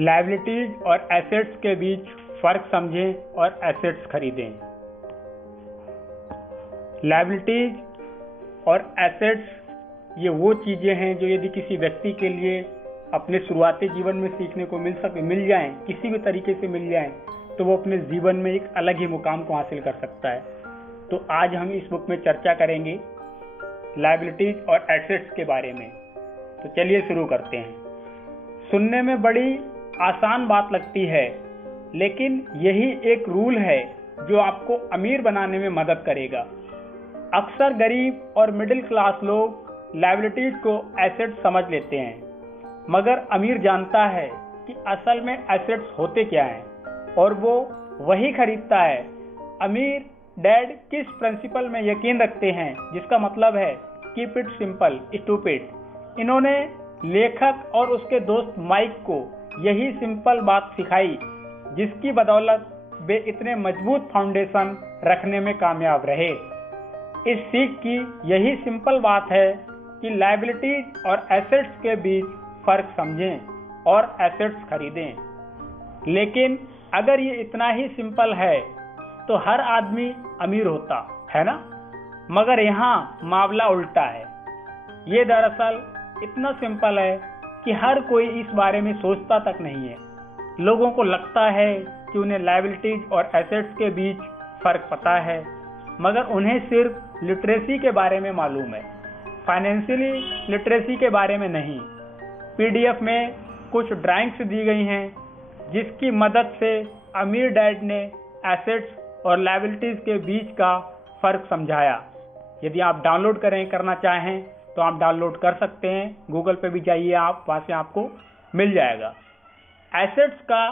Liabilities और assets के बीच फ़र्क समझें और एसेट्स खरीदें। लायबिलिटीज और एसेट्स ये वो चीज़ें हैं जो यदि किसी व्यक्ति के लिए अपने शुरुआती जीवन में सीखने को मिल जाएं, किसी भी तरीके से मिल जाएं, तो वो अपने जीवन में एक अलग ही मुकाम को हासिल कर सकता है। तो आज हम इस बुक में चर्चा करेंगे लायबिलिटीज और एसेट्स के बारे में। तो चलिए शुरू करते हैं। सुनने में बड़ी आसान बात लगती है, लेकिन यही एक रूल है जो आपको अमीर बनाने में मदद करेगा। अक्सर गरीब और मिडिल क्लास लोग लायबिलिटीज को एसेट्स समझ लेते हैं, मगर अमीर जानता है कि असल में एसेट्स होते क्या हैं और वो वही खरीदता है। अमीर डैड किस प्रिंसिपल में यकीन रखते हैं, जिसका मतलब है कीप इट सिंपल स्टूपिड। इन्होंने लेखक और उसके दोस्त माइक को यही सिंपल बात सिखाई, जिसकी बदौलत वे इतने मजबूत फाउंडेशन रखने में कामयाब रहे। इस सीख की यही सिंपल बात है कि लायबिलिटीज और एसेट्स के बीच फर्क समझें और एसेट्स खरीदें। लेकिन अगर ये इतना ही सिंपल है तो हर आदमी अमीर होता है ना? मगर यहाँ मामला उल्टा है। ये दरअसल इतना सिंपल है कि हर कोई इस बारे में सोचता तक नहीं है। लोगों को लगता है कि उन्हें लायबिलिटीज और एसेट्स के बीच फर्क पता है, मगर उन्हें सिर्फ लिटरेसी के बारे में मालूम है, फाइनेंशियली लिटरेसी के बारे में नहीं। पीडीएफ में कुछ ड्राइंग्स दी गई हैं जिसकी मदद से अमीर डैड ने एसेट्स और लायबिलिटीज के बीच का फर्क समझाया। यदि आप डाउनलोड करना चाहें तो आप डाउनलोड कर सकते हैं। गूगल पे भी जाइए आप, वहाँ से आपको मिल जाएगा। एसेट्स का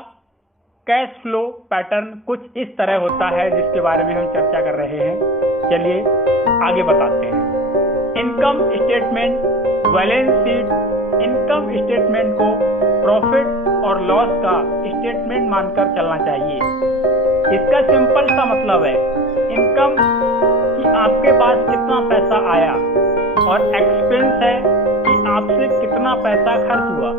कैश फ्लो पैटर्न कुछ इस तरह होता है, जिसके बारे में हम चर्चा कर रहे हैं। चलिए आगे बताते हैं। Income statement, balance sheet. Income statement को प्रॉफिट और लॉस का स्टेटमेंट मानकर चलना चाहिए। इसका सिंपल सा मतलब है इनकम कि आपके पास कितना पैसा आया, और एक्सपेंस है कि आपसे कितना पैसा खर्च हुआ।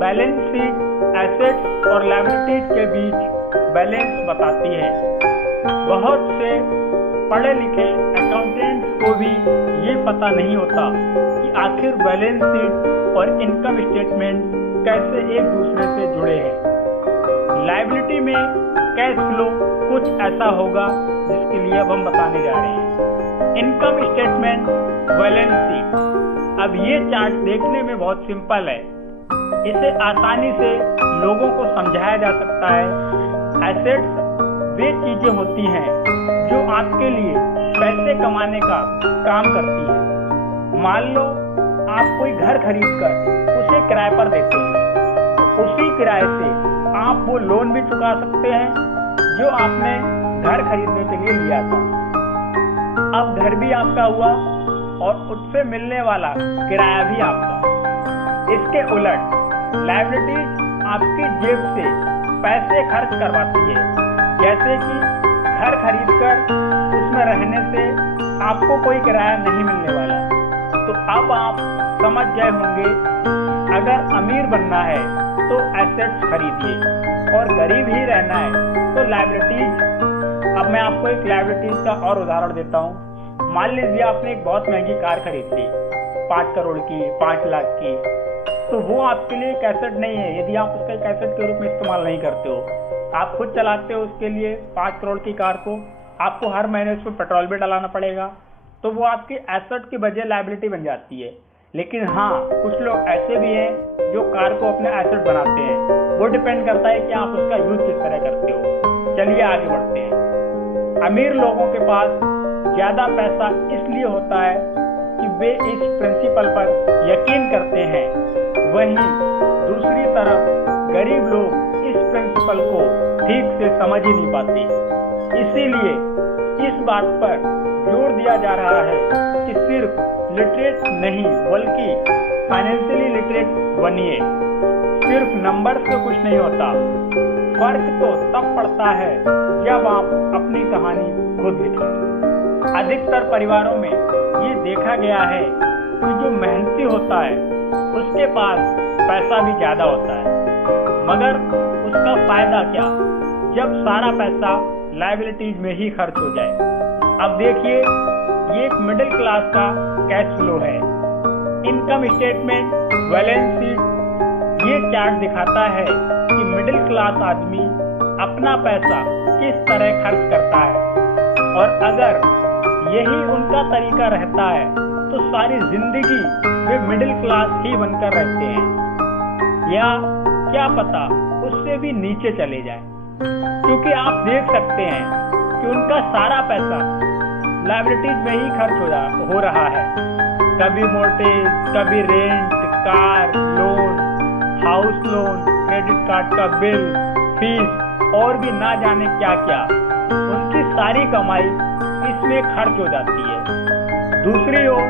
बैलेंस शीट एसेट्स और लायबिलिटीज के बीच बैलेंस बताती है। बहुत से पढ़े लिखे अकाउंटेंट्स को भी ये पता नहीं होता कि आखिर बैलेंस शीट और इनकम स्टेटमेंट कैसे एक दूसरे से जुड़े हैं। लायबिलिटी में कैश फ्लो कुछ ऐसा होगा जिसके लिए अब हम बताने जा रहे हैं। Income statement, balance sheet. अब ये चार्ट देखने में बहुत सिंपल है, इसे आसानी से लोगों को समझाया जा सकता है। एसेट्स वे चीजें होती हैं जो आपके लिए पैसे कमाने का काम करती हैं। मान लो आप कोई घर खरीदकर उसे किराए पर देते हैं, उसी किराए से आप वो लोन भी चुका सकते हैं जो आपने घर खरीदने के लिए लिया था। अब घर भी आपका हुआ और उससे मिलने वाला किराया भी आपका। इसके उलट लायबिलिटीज आपकी जेब से पैसे खर्च करवाती है, जैसे कि घर खरीदकर उसमें रहने से आपको कोई किराया नहीं मिलने वाला। तो अब आप समझ गए होंगे, अगर अमीर बनना है तो एसेट्स खरीदिए और गरीब ही रहना है तो लायबिलिटीज। अब मैं आपको एक लायबिलिटीज का और उदाहरण देता हूँ। मान लीजिए आपने एक बहुत महंगी कार खरीद ली, 5 करोड़ की, 5 लाख की, तो वो आपके लिए एक एसेट नहीं है यदि आप उसका एक एसेट के रूप में इस्तेमाल नहीं करते हो। आप खुद चलाते हो उसके लिए 5 करोड़ की कार को, आपको हर महीने उसमें पेट्रोल भी डलाना पड़ेगा, तो वो आपकी एसेट की बजाय लायबिलिटी बन जाती है। लेकिन हाँ, कुछ लोग ऐसे भी हैं जो कार को अपने एसेट बनाते हैं। वो डिपेंड करता है कि आप उसका यूज किस तरह करते हो। चलिए आगे बढ़ते हैं। अमीर लोगों के पास ज्यादा पैसा इसलिए होता है कि वे इस प्रिंसिपल पर यकीन करते हैं। वहीं दूसरी तरफ गरीब लोग इस प्रिंसिपल को ठीक से समझ ही नहीं पाते। इसीलिए इस बात पर जोर दिया जा रहा है कि सिर्फ लिटरेट नहीं बल्कि फाइनेंशियली लिटरेट बनिए। सिर्फ नंबर से कुछ नहीं होता। फर्क तो तब पड़ता है जब आप अपनी कहानी खुद लिखें। अधिकतर परिवारों में ये देखा गया है कि जो मेहनती होता है उसके पास पैसा भी ज्यादा होता है, मगर उसका फायदा क्या जब सारा पैसा लायबिलिटीज में ही खर्च हो जाए। अब देखिए, ये एक मिडिल क्लास का कैश फ्लो है। इनकम स्टेटमेंट, बैलेंस शीट ये चार्ट दिखाता है कि मिडिल क्लास आदमी अपना पैसा किस तरह खर्च करता है, और अगर यही उनका तरीका रहता है तो सारी जिंदगी वे मिडिल क्लास ही बनकर रहते हैं, या क्या पता उससे भी नीचे चले जाएं। क्योंकि आप देख सकते हैं कि उनका सारा पैसा लायबिलिटीज में ही खर्च हो रहा है। कभी मोर्टेज, कभी rent, car loan, house loan, credit card का बिल, फीस और भी ना जाने क्या क्या। उनकी सारी कमाई इसमें खर्च हो जाती है। दूसरी ओर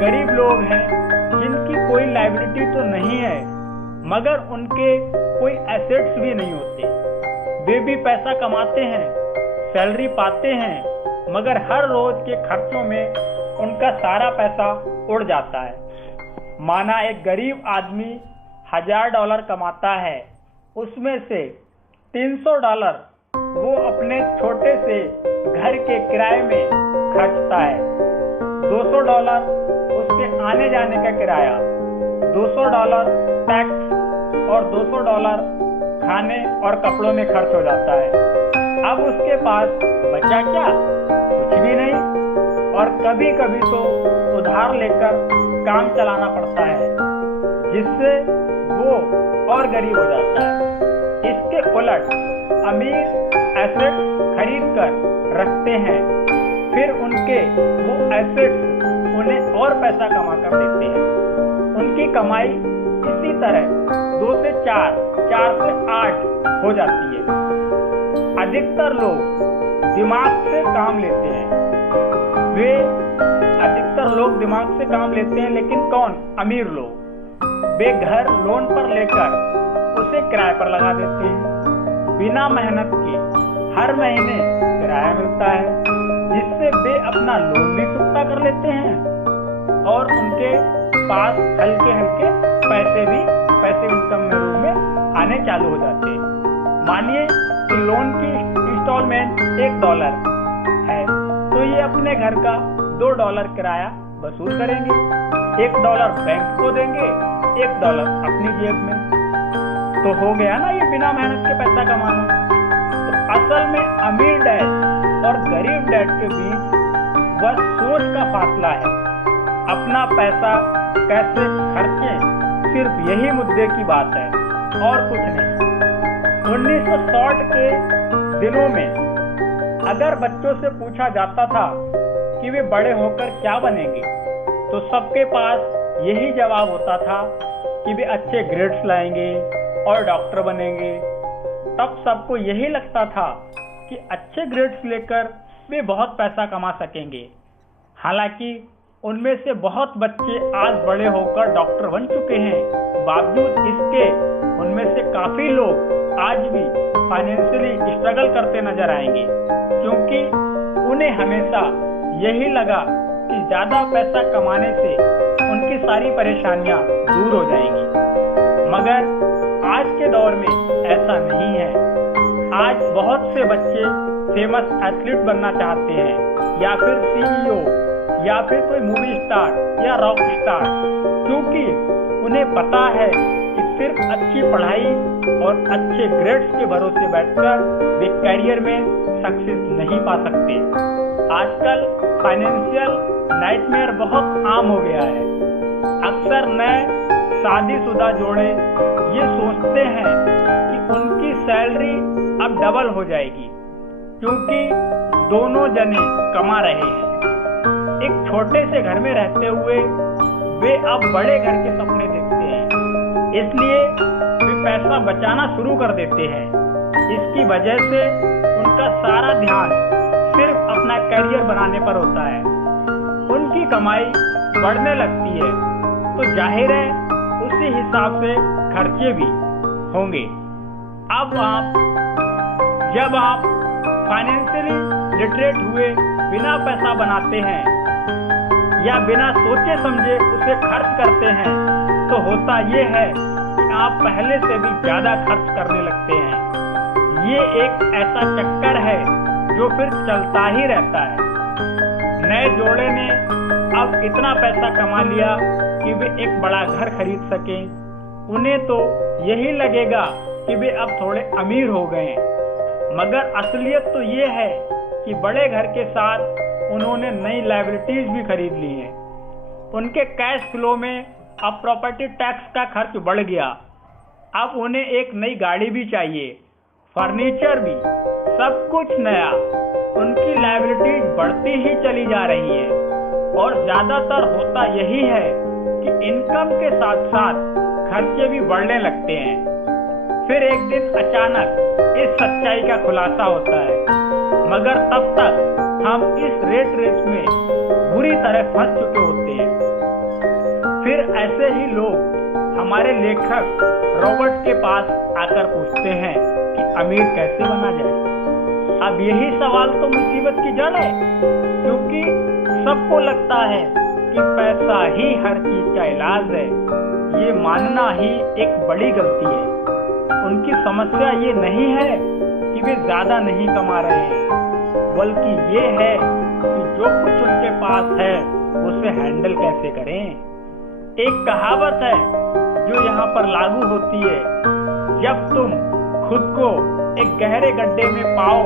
गरीब लोग हैं जिनकी कोई लायबिलिटी तो नहीं है, मगर उनके कोई एसेट्स भी नहीं होते। वे भी पैसा कमाते हैं, सैलरी पाते हैं, मगर हर रोज के खर्चों में उनका सारा पैसा उड़ जाता है। माना एक गरीब आदमी $1000 कमाता है, उसमें से $300 वो अपने छोटे से घर के किराए में खर्चता है, $200 उसके आने जाने का किराया, $200 टैक्स और $200 खाने और कपड़ों में खर्च हो जाता है। अब उसके पास बचा क्या? कुछ भी नहीं। और कभी कभी तो उधार लेकर काम चलाना पड़ता है, जिससे वो और गरीब हो जाता है। इसके उलट अमीर एसेट्स खरीद कर रखते हैं, फिर उनके वो एसेट्स उन्हें और पैसा कमा कर देते हैं। उनकी कमाई इसी तरह 2 से 4, 4 से 8 हो जाती है। अधिकतर लोग दिमाग से काम लेते हैं। अधिकतर लोग दिमाग से काम लेते हैं, लेकिन कौन? अमीर लोग। वे घर लोन पर लेकर उसे किराए पर लगा देते हैं। बिना मेहनत के हर महीने किराया मिलता है, जिससे वे अपना लोन भी चुकता कर लेते हैं और उनके पास हल्के हल्के पैसे इनकम में रूप में आने चालू हो जाते हैं। मानिए कि लोन की इंस्टॉलमेंट $1 है, तो ये अपने घर का $2 किराया वसूल करेंगे, $1 बैंक को देंगे, $1 अपनी जेब में। तो हो गया ना ये बिना मेहनत के पैसा कमाना। तो असल में अमीर डैड और गरीब डैड के बीच बस सोच का फासला है। अपना पैसा कैसे खर्चें, सिर्फ यही मुद्दे की बात है और कुछ नहीं। 1960 के दिनों में अगर बच्चों से पूछा जाता था कि वे बड़े होकर क्या बनेंगे, तो सबके पास यही जवाब होता था कि वे अच्छे ग्रेड्स लाएंगे और डॉक्टर बनेंगे। तब सबको यही लगता था कि अच्छे ग्रेड्स लेकर वे बहुत पैसा कमा सकेंगे। हालांकि उनमें से बहुत बच्चे आज बड़े होकर डॉक्टर बन चुके हैं। बावजूद इसके उनमें से काफी लोग आज भी फाइनेंशियली स्ट्रगल करते नजर आएंगे, क्योंकि उन्हें हमेशा यही लगा कि ज्यादा पैसा कमाने से उनकी सारी परेशानियां दूर हो जाएंगी। मगर आज के दौर में ऐसा नहीं है। आज बहुत से बच्चे फेमस एथलीट बनना चाहते हैं, या फिर CEO, या फिर कोई मूवी स्टार या रॉक स्टार, क्योंकि उन्हें पता है कि सिर्फ अच्छी पढ़ाई और अच्छे ग्रेड्स के भरोसे बैठकर वे करियर में सक्सेस नहीं पा सकते। आजकल फाइनेंशियल नाइटमेयर बहुत आम हो गया है। अक्सर नए शादीशुदा जोड़े ये सोचते हैं कि उनकी सैलरी अब डबल हो जाएगी, क्योंकि दोनों जने कमा रहे हैं। एक छोटे से घर में रहते हुए वे अब बड़े घर के सपने देखते हैं, इसलिए वे पैसा बचाना शुरू कर देते हैं। इसकी वजह से उनका सारा ध्यान सिर्फ अपना करियर बनाने पर होता है। उनकी कमाई बढ़ने लगती है तो जाहिर है उसी हिसाब से खर्चे भी होंगे। अब जब आप फाइनेंशियली लिटरेट हुए बिना पैसा बनाते हैं या बिना सोचे समझे उसे खर्च करते हैं, तो होता ये है कि आप पहले से भी ज्यादा खर्च करने लगते हैं। ये एक ऐसा चक्कर है जो फिर चलता ही रहता है। नए जोड़े ने अब इतना पैसा कमा लिया कि वे एक बड़ा घर खरीद सकें। उन्हें तो यही लगेगा कि वे अब थोड़े अमीर हो गए हैं, मगर असलियत तो ये है कि बड़े घर के साथ उन्होंने नई लायबिलिटीज भी खरीद ली हैं। उनके कैश फ्लो में अब प्रॉपर्टी टैक्स का खर्च बढ़ गया। अब उन्हें एक नई गाड़ी भी चाहिए, फर्नीचर भी, सब कुछ नया। उनकी लायबिलिटीज बढ़ती ही चली जा रही है और ज्यादातर होता यही है कि इनकम के साथ साथ खर्चे भी बढ़ने लगते हैं। फिर एक दिन अचानक इस सच्चाई का खुलासा होता है, मगर तब तक हम इस रेट रेस में बुरी तरह फंस चुके होते हैं। फिर ऐसे ही लोग हमारे लेखक रॉबर्ट के पास आकर पूछते हैं कि अमीर कैसे बना जाए। अब यही सवाल तो मुसीबत की जड़ है, क्योंकि सबको लगता है कि पैसा ही हर चीज का इलाज है। ये मानना ही एक बड़ी गलती है। उनकी समस्या ये नहीं है कि वे ज्यादा नहीं कमा रहे हैं, बल्कि ये है कि जो कुछ उनके पास है उसे हैंडल कैसे करें। एक कहावत है जो यहाँ पर लागू होती है, जब तुम खुद को एक गहरे गड्ढे में पाओ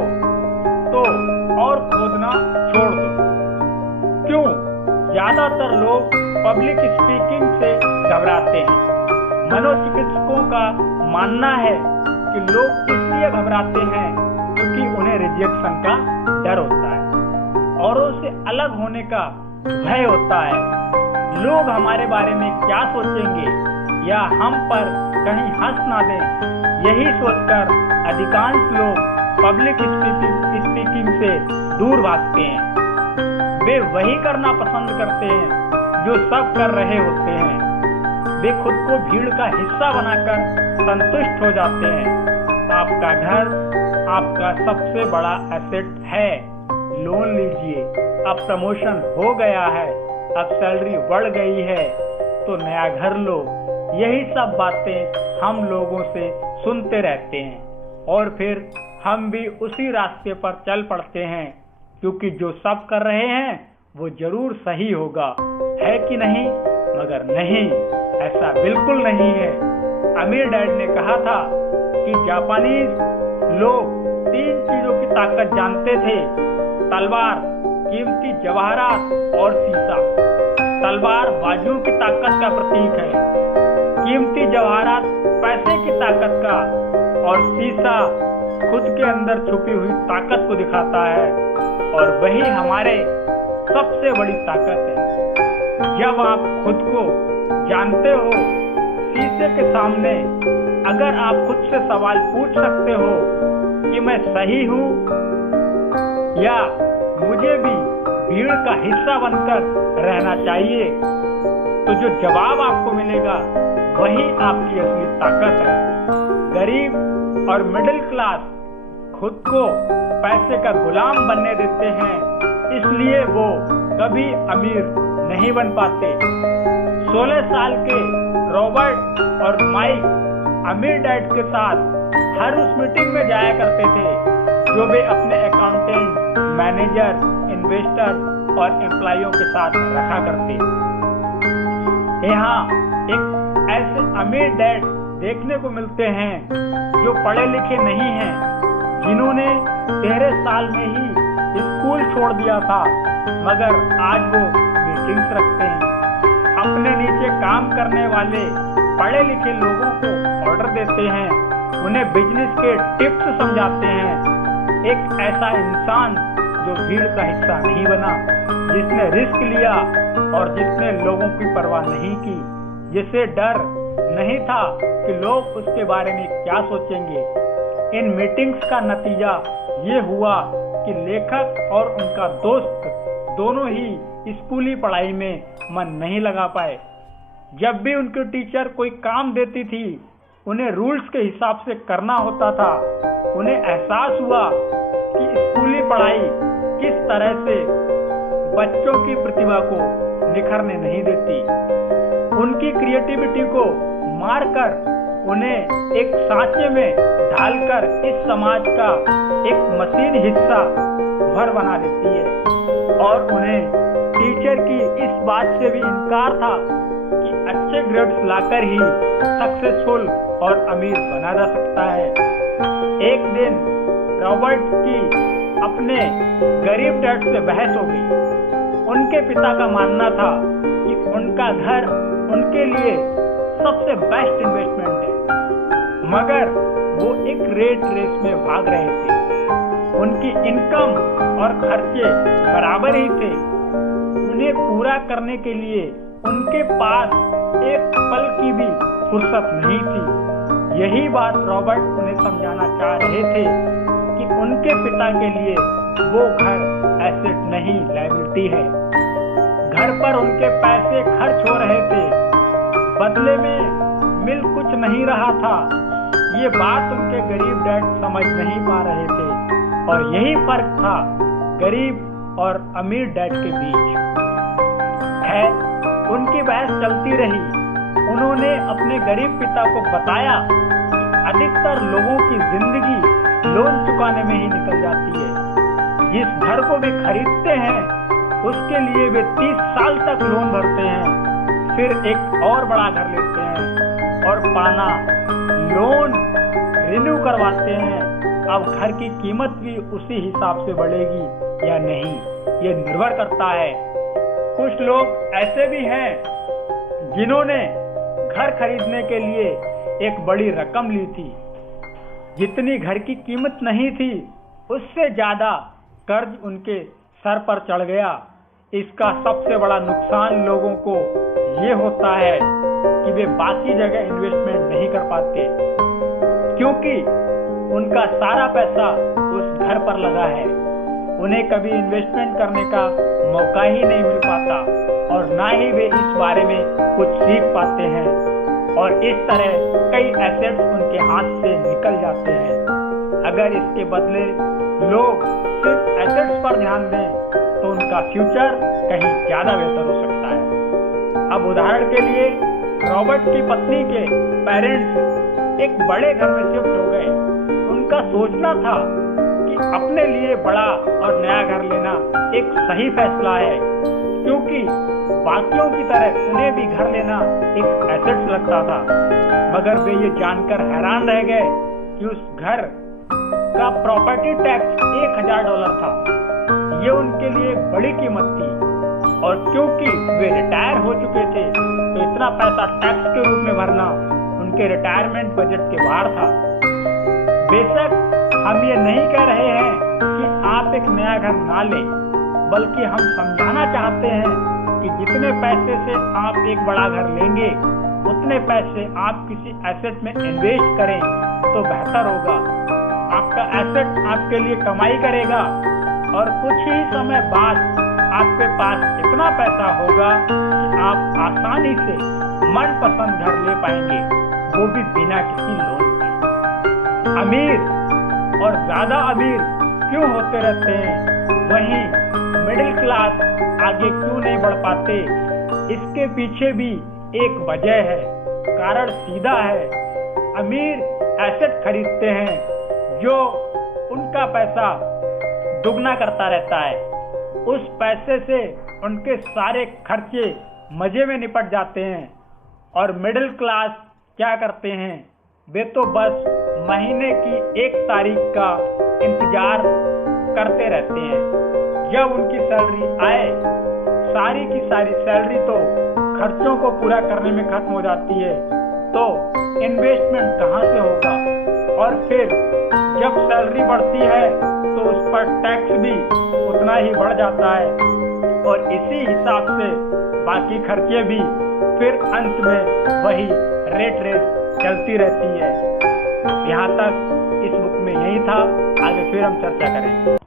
तो और खोदना छोड़ दो। क्यों? ज्यादातर लोग पब्लिक स्पीकिंग से घबराते हैं। मनोचिकित्सकों का मानना है कि लोग इसलिए घबराते हैं क्योंकि उन्हें रिजेक्शन का डर होता है, औरों से अलग होने का भय होता है। लोग हमारे बारे में क्या सोचेंगे या हम पर कहीं हंस ना दें, यही सोचकर अधिकांश लोग पब्लिक स्पीकिंग से दूर भागते हैं। वे वही करना पसंद करते हैं जो सब कर रहे होते हैं। वे खुद को भीड़ का हिस्सा बनाकर संतुष्ट हो जाते हैं। आपका घर आपका सबसे बड़ा एसेट है। लोन लीजिए, अब प्रमोशन हो गया है, अब सैलरी बढ़ गई है तो नया घर लो। यही सब बातें हम लोगों से सुनते रहते हैं और फिर हम भी उसी रास्ते पर चल पड़ते हैं, क्योंकि जो सब कर रहे हैं वो जरूर सही होगा, है कि नहीं? मगर नहीं, ऐसा बिल्कुल नहीं है। अमीर डैड ने कहा था कि जापानीज लोग 3 चीजों की ताकत जानते थे: तलवार, कीमती जवाहरात और सीसा। तलवार बाजुओं की ताकत का प्रतीक है, कीमती जवाहरात पैसे की ताकत का, और सीसा खुद के अंदर छुपी हुई ताकत को दिखाता है। और वही हमारे सबसे बड़ी ताकत है। जब आप खुद को जानते हो, शीशे के सामने अगर आप खुद से सवाल पूछ सकते हो कि मैं सही हूँ या मुझे भी भीड़ का हिस्सा बनकर रहना चाहिए, तो जो जवाब आपको मिलेगा वही आपकी असली ताकत है। गरीब और मिडिल क्लास खुद को पैसे का गुलाम बनने देते हैं, इसलिए वो कभी अमीर नहीं बन पाते। 16 साल के रॉबर्ट और माइक अमीर डैड के साथ हर उस मीटिंग में जाया करते थे जो वे अपने अकाउंटेंट, मैनेजर, इन्वेस्टर और एम्प्लॉइयों के साथ रखा करते। यहाँ एक ऐसे अमीर डैड देखने को मिलते हैं जो पढ़े लिखे नहीं हैं, जिन्होंने 13 साल में ही स्कूल छोड़ दिया था, मगर आज वो मीटिंग्स रखते हैं। अपने नीचे काम करने वाले पढ़े लिखे लोगों को ऑर्डर देते हैं, उन्हें बिजनेस के टिप्स समझाते हैं। एक ऐसा इंसान जो भीड़ का हिस्सा नहीं बना, जिसने रिस्क लिया और जिसने लोगों की परवाह नहीं की, जिसे डर नहीं था कि लोग उसके बारे में क्या सोचेंगे। इन मीटिंग्स का नतीजा ये हुआ कि लेखक और उनका दोस्त दोनों ही स्कूली पढ़ाई में मन नहीं लगा पाए। जब भी उनके टीचर कोई काम देती थी, उन्हें रूल्स के हिसाब से करना होता था। उन्हें एहसास हुआ कि स्कूली पढ़ाई किस तरह से बच्चों की प्रतिभा को निखरने नहीं देती। उनकी क्रिएटिविटी को मारकर उन्हें एक सांचे में ढालकर इस समाज का एक मशीन हिस्सा भर बना देती है। और उन्हें टीचर की इस बात से भी इनकार था कि अच्छे ग्रेड्स लाकर ही सक्सेसफुल और अमीर बना जा सकता है। एक दिन रॉबर्ट की अपने गरीब डैड से बहस हो गई। उनके पिता का मानना था कि उनका घर उनके लिए सबसे बेस्ट इन्वेस्टमेंट है, मगर वो एक रेट रेस में भाग रहे थे। उनकी इनकम और खर्चे बराबर ही थे। उन्हें पूरा करने के लिए उनके पास एक पल की भी फुर्सत नहीं थी। यही बात रॉबर्ट उन्हें समझाना चाह रहे थे कि उनके पिता के लिए वो घर एसेट नहीं, लायबिलिटी है। घर पर उनके पैसे खर्च हो रहे थे, बदले में मिल कुछ नहीं रहा था। ये बात उनके गरीब डैड समझ नहीं पा रहे थे, और यही फर्क था गरीब और अमीर डैड के बीच। खैर, उनकी बहस चलती रही। उन्होंने अपने गरीब पिता को बताया कि अधिकतर लोगों की जिंदगी लोन चुकाने में ही निकल जाती है। जिस घर को वे खरीदते हैं उसके लिए वे 30 साल तक लोन भरते हैं, फिर एक और बड़ा घर लेते हैं और पाना लोन रिन्यू करवाते हैं। अब घर की कीमत भी उसी हिसाब से बढ़ेगी या नहीं, ये निर्भर करता है। कुछ लोग ऐसे भी हैं जिन्होंने घर खरीदने के लिए एक बड़ी रकम ली थी। जितनी घर की कीमत नहीं थी उससे ज्यादा कर्ज उनके सर पर चढ़ गया। इसका सबसे बड़ा नुकसान लोगों को ये होता है कि वे बाकी जगह इन्वेस्टमेंट नहीं कर पाते, क्योंकि उनका सारा पैसा उस घर पर लगा है। उन्हें कभी इन्वेस्टमेंट करने का मौका ही नहीं मिल पाता, और ना ही वे इस बारे में कुछ सीख पाते हैं, और इस तरह कई एसेट्स उनके हाथ से निकल जाते हैं। अगर इसके बदले लोग सिर्फ एसेट्स पर ध्यान दें तो उनका फ्यूचर कहीं ज्यादा बेहतर हो सकता है। अब उदाहरण के लिए रॉबर्ट की पत्नी के पेरेंट्स एक बड़े घर में शिफ्ट हो गए। उनका सोचना था कि अपने लिए बड़ा और नया घर लेना एक सही फैसला है, क्योंकि बाकियों की तरह उन्हें भी घर लेना एक एसेट लगता था। मगर वे ये जानकर हैरान रह गए कि उस घर का प्रॉपर्टी टैक्स $1000 था। ये उनके लिए बड़ी कीमत थी, और क्योंकि वे रिटायर हो चुके थे तो इतना पैसा टैक्स के रूप में भरना उनके रिटायरमेंट बजट के बाहर था। बेशक हम ये नहीं कह रहे हैं कि आप एक नया घर ना लें, बल्कि हम समझाना चाहते हैं कि जितने पैसे से आप एक बड़ा घर लेंगे उतने पैसे आप किसी एसेट में इन्वेस्ट करें तो बेहतर होगा। आपका एसेट आपके लिए कमाई करेगा, और कुछ ही समय बाद आपके पास इतना पैसा होगा कि आप आसानी से मनपसंद घर ले पाएंगे, वो भी बिना किसी लोन के। अमीर और ज्यादा अमीर क्यों होते रहते हैं, वहीं मिडिल क्लास आगे क्यों नहीं बढ़ पाते? इसके पीछे भी एक वजह है। कारण सीधा है। अमीर एसेट खरीदते हैं जो उनका पैसा दुगना करता रहता है। उस पैसे से उनके सारे खर्चे मजे में निपट जाते हैं। और मिडिल क्लास क्या करते हैं, वे तो बस महीने की 1 तारीख का इंतजार करते रहते हैं। जब उनकी सैलरी आए, सारी की सारी सैलरी तो खर्चों को पूरा करने में खत्म हो जाती है, तो इन्वेस्टमेंट कहाँ से होगा? और फिर जब सैलरी बढ़ती है तो उस पर टैक्स भी उतना ही बढ़ जाता है, और इसी हिसाब से बाकी खर्चे भी, फिर अंत में वही रेट रेस चलती रहती है। यहाँ तक इस बुक में यही था, आगे फिर हम चर्चा करेंगे।